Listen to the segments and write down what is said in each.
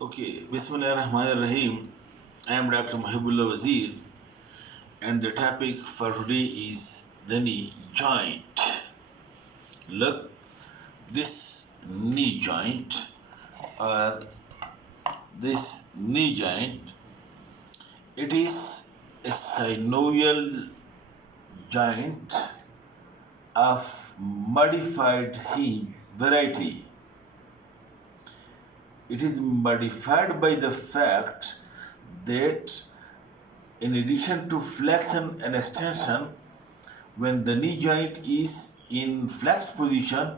Okay, Bismillahirrahmanirrahim. I am Dr. Mahibullah Wazir, and the topic for today is the knee joint. Look, this knee joint or this knee joint, it is a synovial joint of modified hinge variety. It is modified by the fact that in addition to flexion and extension, when the knee joint is in flexed position,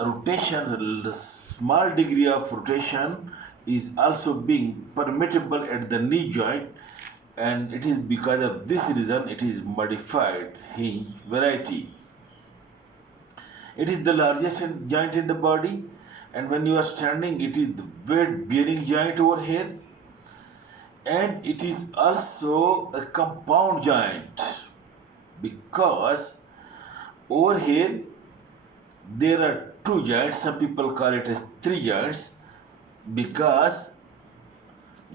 rotation, the small degree of rotation is also being permissible at the knee joint, and it is because of this reason it is modified hinge variety. It is the largest joint in the body, and when you are standing, it is the weight bearing joint over here, and it is also a compound joint because over here there are two joints. Some people call it as three joints because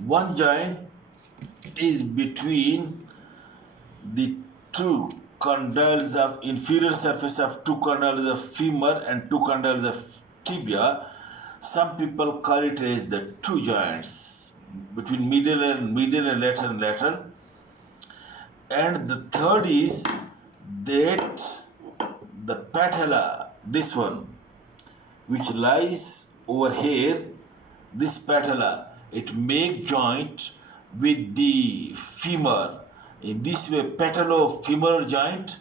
one joint is between the two condyles of inferior surface of two condyles of femur and two condyles of tibia. Some people call it as the two joints between medial and lateral. And the third is that the patella, this one, which lies over here, this patella, it make joint with the femur. In this way, patellofemoral joint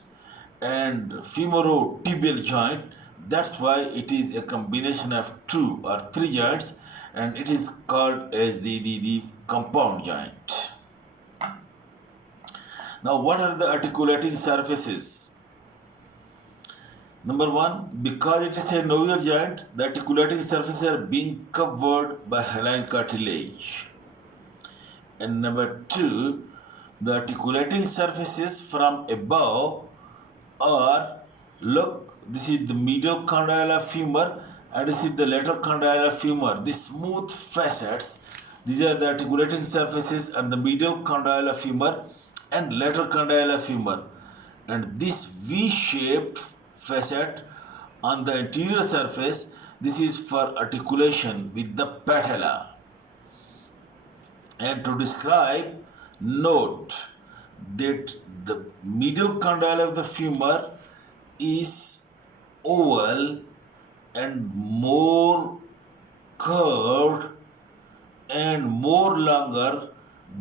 and femorotibial joint. That's why it is a combination of two or three joints, and it is called as the compound joint. Now, what are the articulating surfaces? Number one, because it is a novel joint, the articulating surfaces are being covered by hyaline cartilage. And number two, the articulating surfaces from above are, look, this is the medial condyle of femur and this is the lateral condyle of femur. The smooth facets, these are the articulating surfaces and the medial condyle of femur and lateral condyle of femur. And this V-shaped facet on the anterior surface, this is for articulation with the patella. And to describe, note that the medial condyle of the femur is oval and more curved and more longer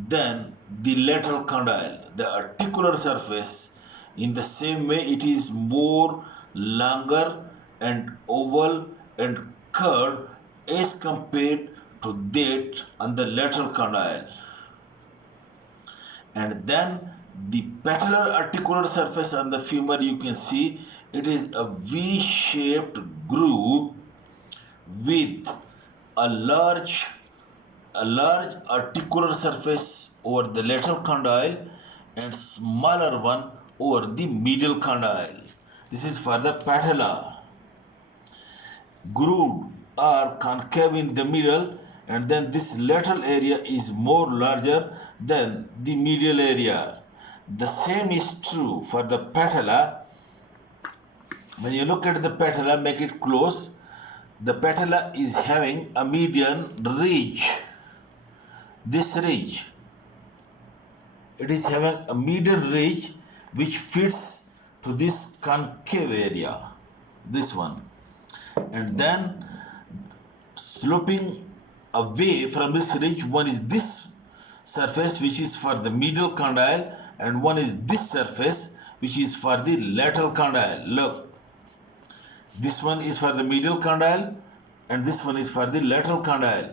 than the lateral condyle. The articular surface, in the same way, it is more longer and oval and curved as compared to that on the lateral condyle. And then the patellar articular surface on the femur, you can see it is a V-shaped groove with a large articular surface over the lateral condyle and smaller one over the medial condyle. This is for the patella. Grooved or concave in the middle, and then this lateral area is more larger than the medial area. The same is true for the patella. When you look at the patella, make it close. The patella is having a median ridge. This ridge, it is having a median ridge which fits to this concave area, this one. And then sloping away from this ridge, one is this surface which is for the medial condyle and one is this surface which is for the lateral condyle. Look, this one is for the medial condyle and this one is for the lateral condyle.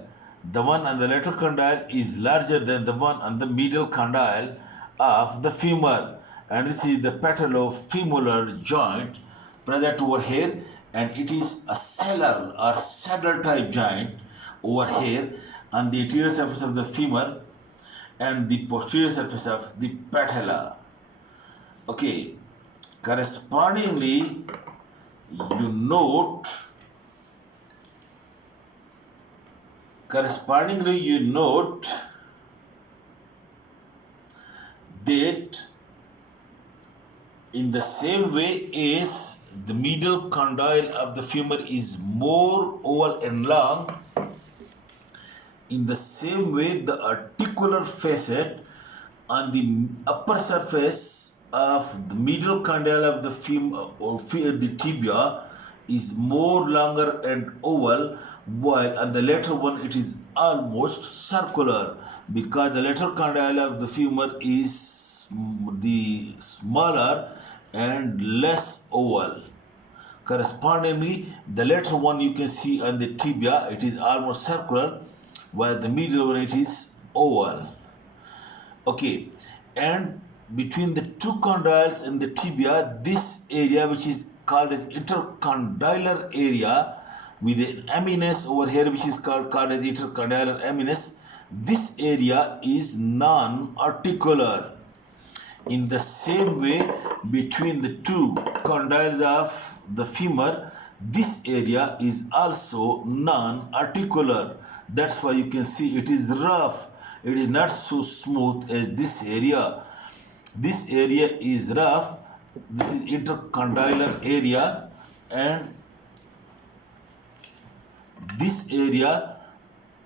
The one on the lateral condyle is larger than the one on the medial condyle of the femur, and this is the patellofemoral joint present over here, and it is a sellar or saddle type joint over here on the anterior surface of the femur and the posterior surface of the patella. Okay, correspondingly, you note Correspondingly, you note that in the same way as the medial condyle of the femur is more oval and long, in the same way the articular facet on the upper surface of the medial condyle of the femur or the tibia is more longer and oval, while on the later one it is almost circular, because the lateral condyle of the femur is the smaller and less oval. Correspondingly, the later one you can see on the tibia, it is almost circular, while the medial one it is oval. Okay, and between the two condyles in the tibia, this area which is called as intercondylar area with an eminence over here which is called as intercondylar eminence, this area is non-articular. In the same way, between the two condyles of the femur, this area is also non-articular. That's why you can see it is rough. It is not so smooth as this area. This area is rough. This is intercondylar area, and this area,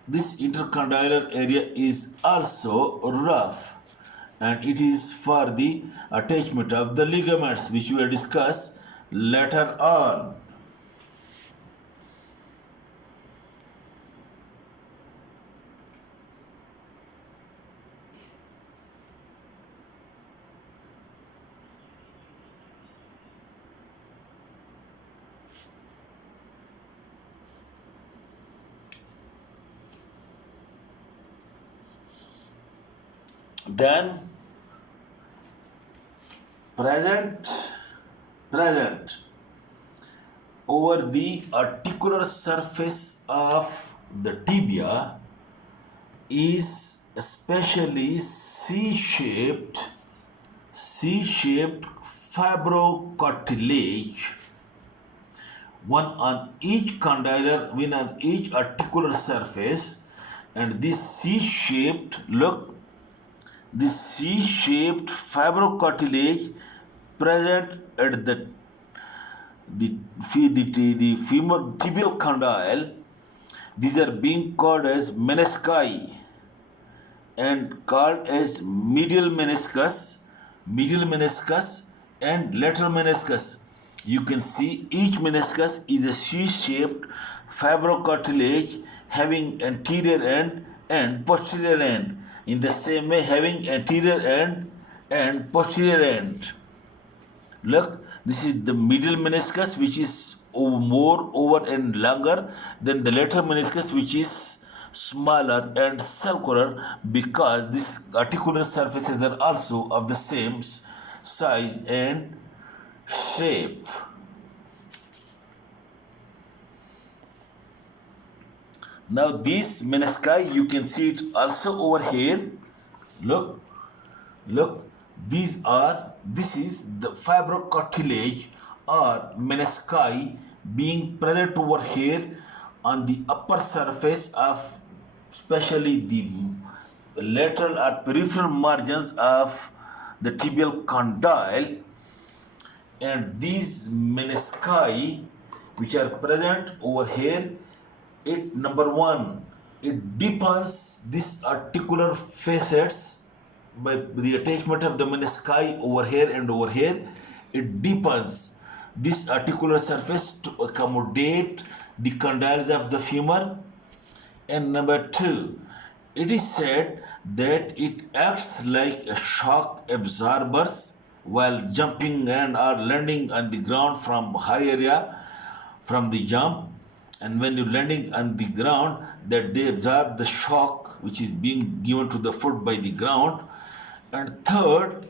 this intercondylar area is also rough, and it is for the attachment of the ligaments, which we will discuss later on. Then present over the articular surface of the tibia is especially C-shaped fibrocartilage, one on each condylar, one on each articular surface, and this C-shaped fibrocartilage present at the femur tibial condyle. These are being called as menisci and called as medial meniscus and lateral meniscus. You can see each meniscus is a C-shaped fibrocartilage having anterior end and posterior end. In the same way, having anterior end and posterior end. Look, this is the medial meniscus, which is more over and longer than the lateral meniscus, which is smaller and circular, because these articular surfaces are also of the same size and shape. Now these menisci, you can see it also over here. Look, this is the fibrocartilage or menisci being present over here on the upper surface of especially the lateral or peripheral margins of the tibial condyle, and these menisci which are present over here, it number one, it deepens these articular facets by the attachment of the menisci over here and over here. It deepens this articular surface to accommodate the condyles of the femur. And number two, it is said that it acts like a shock absorbers while jumping and or landing on the ground from high area from the jump. And when you're landing on the ground, that they absorb the shock which is being given to the foot by the ground. And third,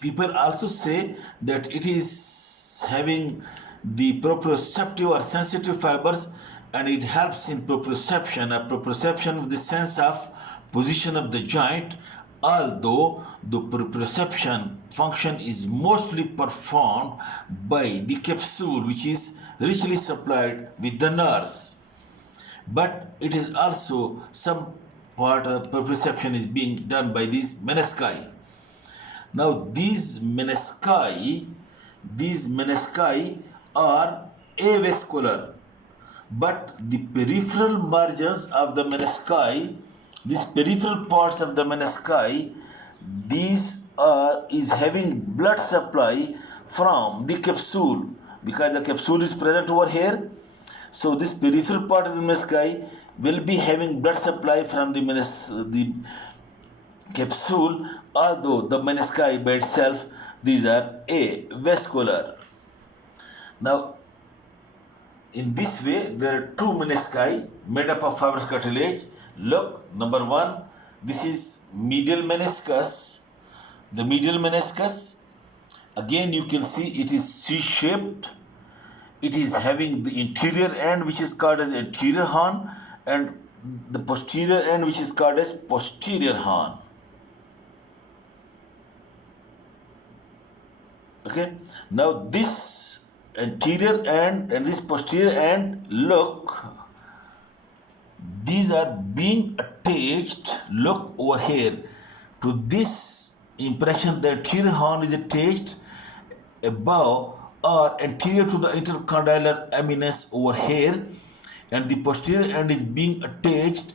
people also say that it is having the proprioceptive or sensitive fibers, and it helps in proprioception with the sense of position of the joint, although the proprioception function is mostly performed by the capsule, which is richly supplied with the nerves. but it is also some part of proprioception is being done by these menisci. Now these menisci are avascular, but the peripheral margins of the menisci, these peripheral parts of the menisci, these is having blood supply from the capsule, because the capsule is present over here. So this peripheral part of the menisci will be having blood supply from the capsule, although the menisci by itself, these are avascular. Now in this way, there are two menisci made up of fibrous cartilage. Look, number one, this is medial meniscus. The medial meniscus, again you can see it is C-shaped. It is having the interior end which is called as anterior horn, and the posterior end which is called as posterior horn. Okay, now this anterior end and this posterior end, look, these are being attached, look over here, to this impression. The anterior horn is attached above or anterior to the intercondylar eminence over here, and the posterior end is being attached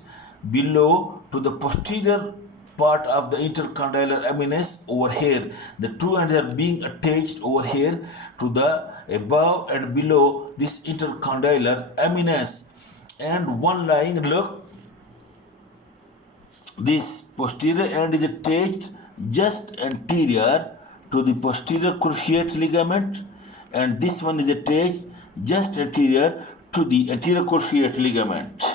below to the posterior part of the intercondylar eminence over here. The two ends are being attached over here to the above and below this intercondylar eminence, and one line, look, this posterior end is attached just anterior to the posterior cruciate ligament, and this one is attached just anterior to the anterior cruciate ligament.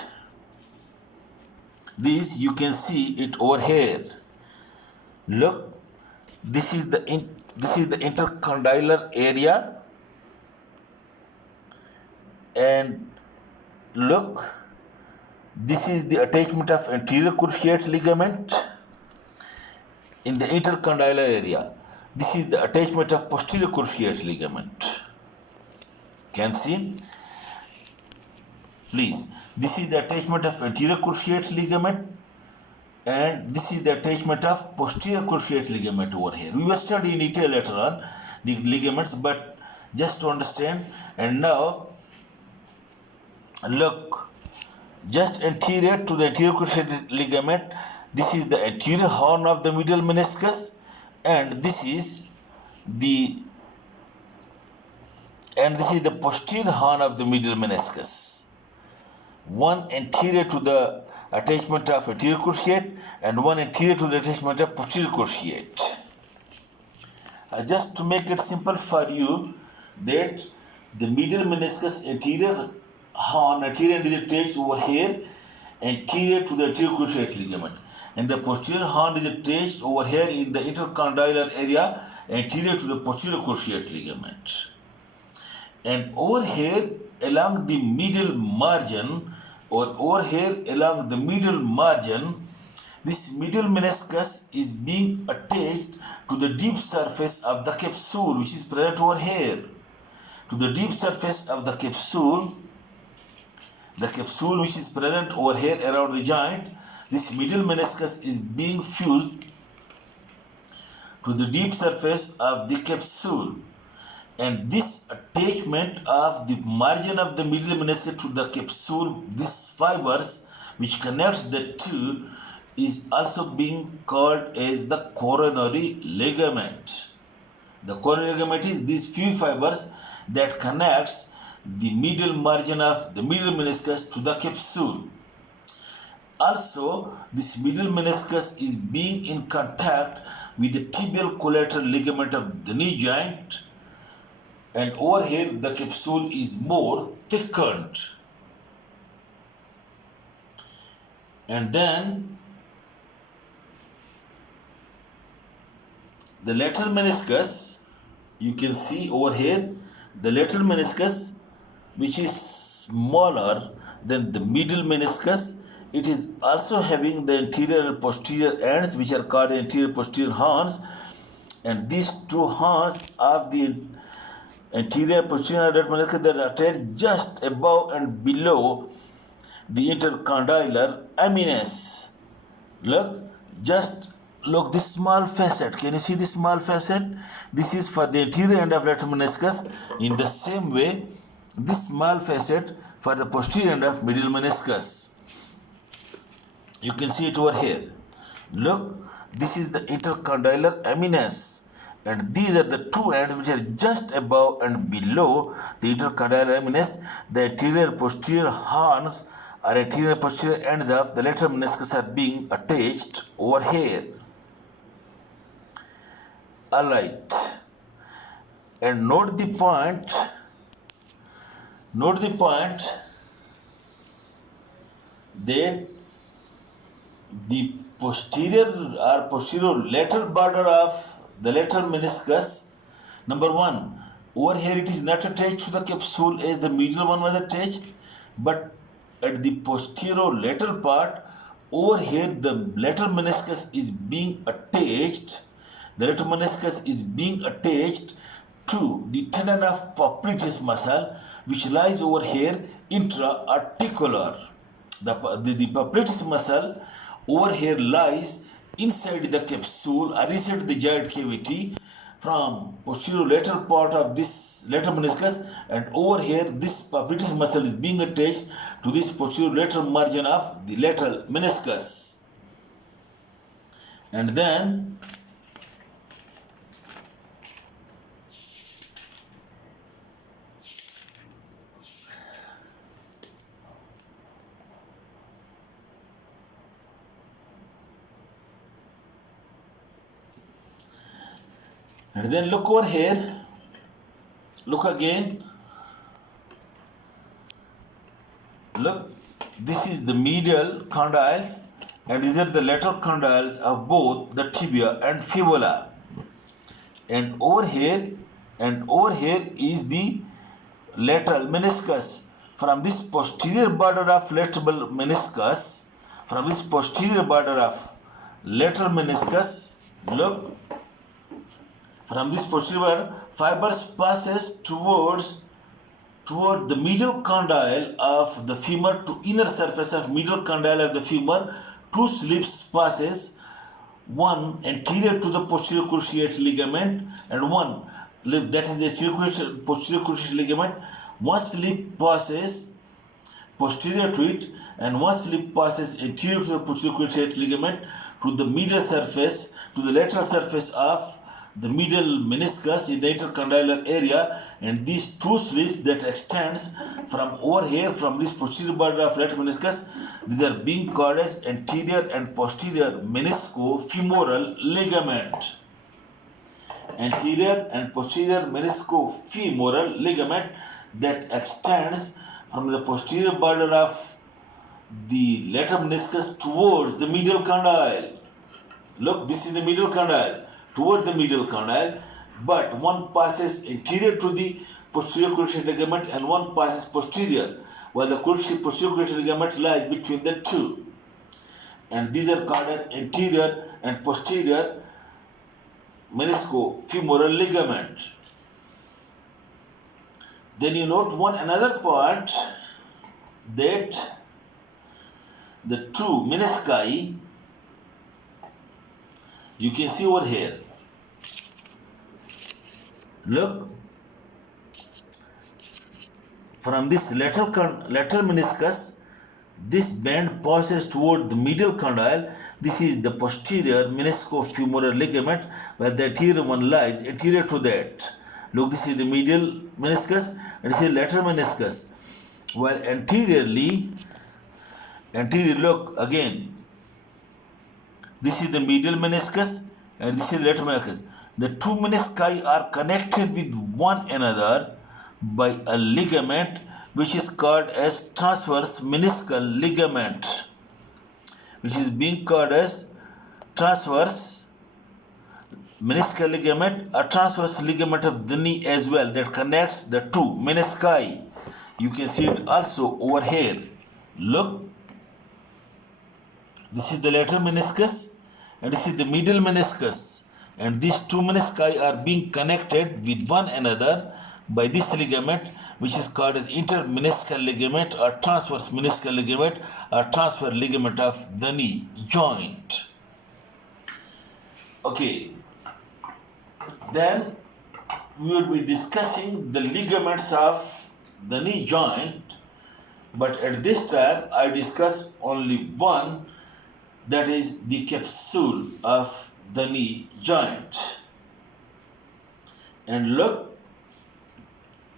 This you can see it over here. Look, this is the intercondylar area, and look, this is the attachment of anterior cruciate ligament in the intercondylar area. This is the attachment of posterior cruciate ligament. Can see? Please. This is the attachment of anterior cruciate ligament, and this is the attachment of posterior cruciate ligament over here. We will study in detail later on the ligaments, but just to understand. And now, look, just anterior to the anterior cruciate ligament, this is the anterior horn of the medial meniscus, and this is the posterior horn of the medial meniscus. One anterior to the attachment of anterior cruciate and one anterior to the attachment of posterior cruciate. Just to make it simple for you, that the medial meniscus anterior horn, anterior end is attached over here, anterior to the anterior cruciate ligament, and the posterior horn is attached over here in the intercondylar area, anterior to the posterior cruciate ligament. And over here along the medial margin, this medial meniscus is being attached to the deep surface of the capsule, which is present over here. To the deep surface of the capsule which is present over here around the joint, this medial meniscus is being fused to the deep surface of the capsule. And this attachment of the margin of the medial meniscus to the capsule, these fibers which connects the two, is also being called as the coronary ligament. The coronary ligament is these few fibers that connects the medial margin of the medial meniscus to the capsule. Also, this medial meniscus is being in contact with the tibial collateral ligament of the knee joint, and over here the capsule is more thickened. And then the lateral meniscus, you can see over here, the lateral meniscus, which is smaller than the medial meniscus, it is also having the anterior and posterior ends, which are called anterior posterior horns, and these two horns of the anterior posterior meniscus, that are attached just above and below the intercondylar eminence. Look, just look this small facet. Can you see this small facet? This is for the anterior end of lateral meniscus. In the same way, this small facet for the posterior end of medial meniscus. You can see it over here. Look, this is the intercondylar eminence, and these are the two ends which are just above and below the intercondylar eminence. The anterior and posterior horns or anterior and posterior ends of the lateral meniscus are being attached over here. Alright, and note the point that the posterior lateral border of the lateral meniscus, number one, over here it is not attached to the capsule as the medial one was attached, but at the posterior lateral part, over here the lateral meniscus is being attached. The lateral meniscus is being attached to the tendon of popliteus muscle, which lies over here intra-articular. The popliteus muscle over here lies inside the capsule or inside the gyroid cavity from posterior lateral part of this lateral meniscus, and over here this popliteus muscle is being attached to this posterior lateral margin of the lateral meniscus. And then look over here, look again, look, this is the medial condyles and these are the lateral condyles of both the tibia and fibula, and over here is the lateral meniscus. From this posterior border of lateral meniscus, look, from this posterior fibers passes toward the medial condyle of the femur to inner surface of medial condyle of the femur. Two slips passes, one anterior to the posterior cruciate ligament and one that is the posterior cruciate ligament. One slip passes posterior to it and one slip passes anterior to the posterior cruciate ligament to the medial surface, to the lateral surface of the medial meniscus in the intercondylar area, and these two slips that extends from over here from this posterior border of lateral meniscus, these are being called as anterior and posterior meniscofemoral ligament. Anterior and posterior meniscofemoral ligament that extends from the posterior border of the lateral meniscus towards the medial condyle. Look, this is the medial condyle. Towards the medial condyle, but one passes anterior to the posterior cruciate ligament and one passes posterior, while the posterior cruciate ligament lies between the two. And these are called as anterior and posterior meniscofemoral ligament. Then you note another point, that the two menisci, you can see over here. Look, from this lateral meniscus, this band passes toward the medial condyle. This is the posterior meniscofemoral ligament, while the anterior one lies anterior to that. Look, this is the medial meniscus and this is lateral meniscus. While anterior, look again, this is the medial meniscus and this is the lateral meniscus. The two menisci are connected with one another by a ligament which is called as transverse meniscal ligament, which is being called as transverse meniscal ligament, a transverse ligament of the knee as well, that connects the two menisci. You can see it also over here. Look, this is the lateral meniscus and this is the medial meniscus, and these two menisci are being connected with one another by this ligament, which is called as intermeniscal ligament or transverse meniscal ligament or transverse ligament of the knee joint. Okay, then we will be discussing the ligaments of the knee joint, but at this time I discuss only one, that is the capsule of the knee joint. And look,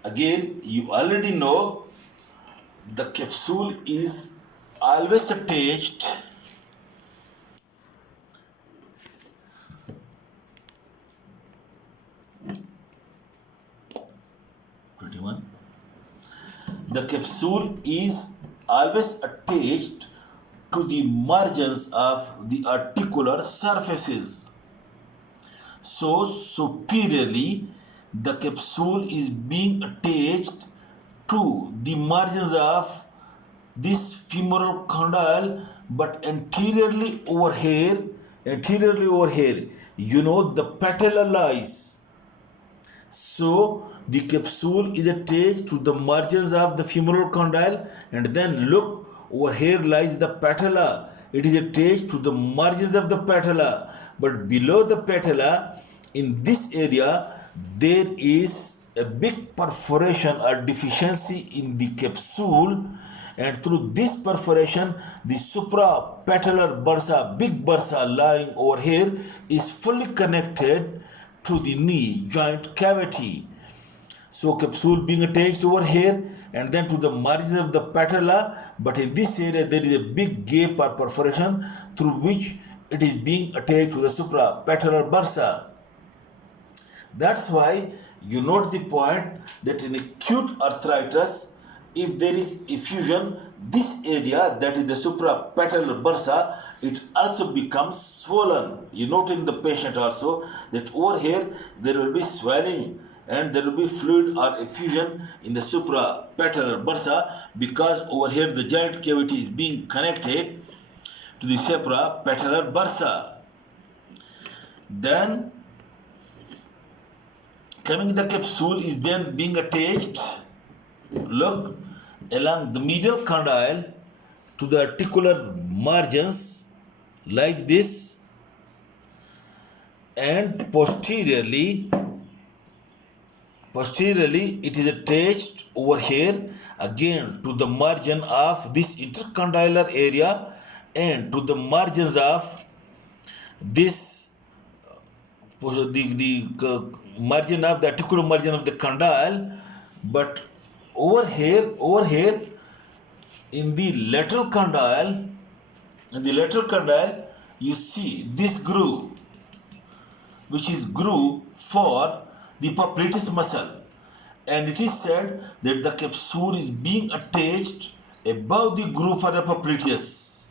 again, you already know the capsule is always attached the capsule is always attached to the margins of the articular surfaces. So superiorly, the capsule is being attached to the margins of this femoral condyle, but anteriorly over here, you know, the patella lies. So the capsule is attached to the margins of the femoral condyle, and then look, over here lies the patella. It is attached to the margins of the patella, but below the patella, in this area, there is a big perforation or deficiency in the capsule, and through this perforation, the suprapatellar bursa, big bursa lying over here, is fully connected to the knee joint cavity. So capsule being attached over here and then to the margin of the patella, but in this area there is a big gap or perforation through which it is being attached to the suprapatellar bursa. That's why you note the point that in acute arthritis, if there is effusion, this area, that is the suprapatellar bursa, it also becomes swollen. You note in the patient also that over here there will be swelling and there will be fluid or effusion in the suprapatellar bursa, because over here the joint cavity is being connected to the suprapatellar bursa. Then coming, the capsule is then being attached, look, along the medial condyle to the articular margins like this, and posteriorly it is attached over here again to the margin of this intercondylar area and to the margins of this the margin of the articular margin of the condyle. But over here in the lateral condyle, you see this groove, which is groove for the popliteus muscle, and it is said that the capsule is being attached above the groove for the popliteus.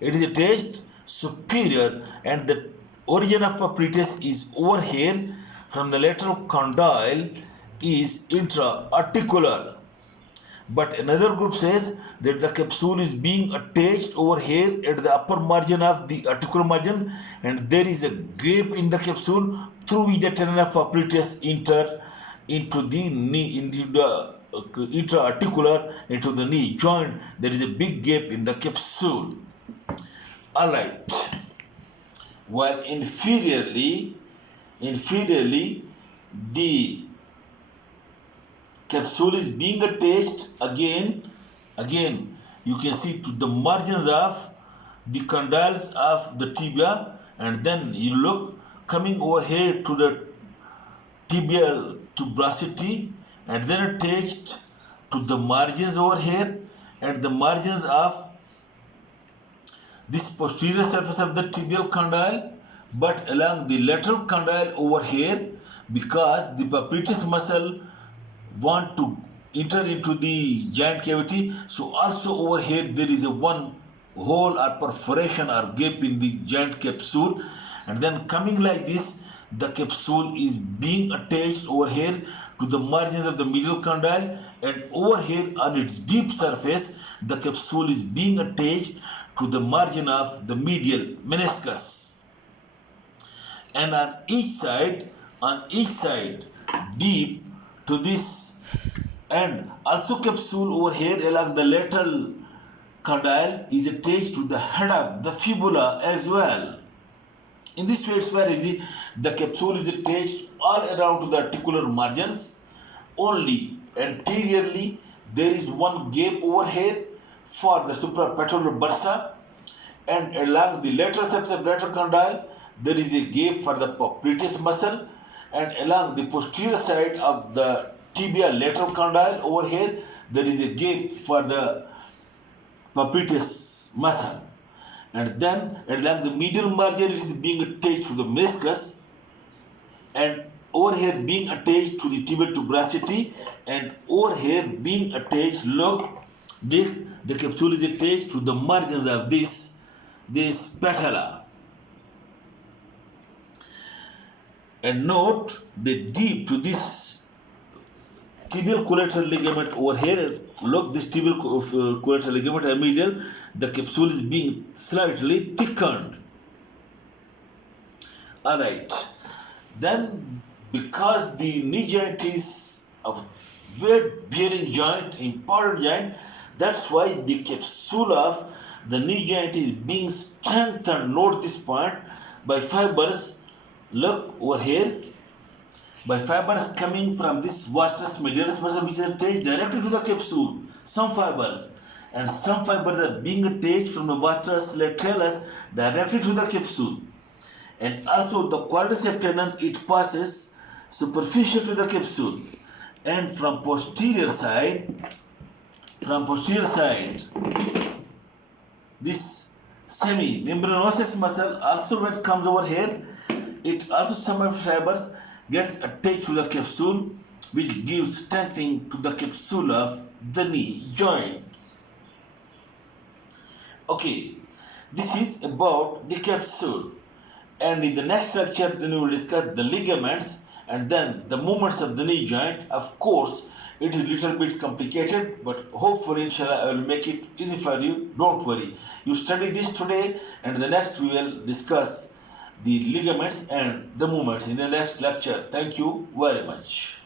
It is attached superior, and the origin of popliteus is over here. From the lateral condyle is intra-articular. But another group says that the capsule is being attached over here at the upper margin of the articular margin, and there is a gap in the capsule through which the tendon of popliteus enter into the knee, into the intra-articular, into the knee joint. There is a big gap in the capsule. Alright. While inferiorly, the capsule is being attached again, you can see to the margins of the condyles of the tibia, and then you look coming over here to the tibial tuberosity, and then attached to the margins over here and the margins of this posterior surface of the tibial condyle, but along the lateral condyle over here, because the popliteus muscle want to enter into the joint cavity, so also over here there is a one hole or perforation or gap in the joint capsule, and then coming like this, the capsule is being attached over here to the margins of the medial condyle, and over here on its deep surface the capsule is being attached to the margin of the medial meniscus. And on each side deep to this, and also capsule over here along the lateral condyle is attached to the head of the fibula as well. In this way, it's very easy. The capsule is attached all around to the articular margins. Only anteriorly, there is one gap over here for the suprapatellar bursa, and along the lateral surface of lateral condyle, there is a gap for the popliteus muscle, and along the posterior side of the tibia lateral condyle over here, there is a gap for the popliteus muscle. And then along the medial margin, it is being attached to the meniscus, and over here being attached to the tibial tuberosity, and over here being attached, look, the capsule is attached to the margins of this patella. And note the deep to this tibial collateral ligament over here. Look, this tibial collateral ligament and medial, the capsule is being slightly thickened. Alright, then because the knee joint is a weight bearing joint, important joint, that's why the capsule of the knee joint is being strengthened. Note this point, by fibers. Look over here, by fibers coming from this vastus medialis muscle, which is attached directly to the capsule. Some fibers, and some fibers are being attached from the vastus lateralis directly to the capsule. And also the quadriceps tendon, it passes superficial to the capsule, and from posterior side, this semimembranosus muscle also, when it comes over here, it also, some of the fibers gets attached to the capsule, which gives strengthening to the capsule of the knee joint. Okay, this is about the capsule, and in the next lecture then we will discuss the ligaments and then the movements of the knee joint. Of course, it is a little bit complicated, but hopefully inshallah I will make it easy for you. Don't worry, you study this today, and the next we will discuss the ligaments and the movements in the next lecture. Thank you very much.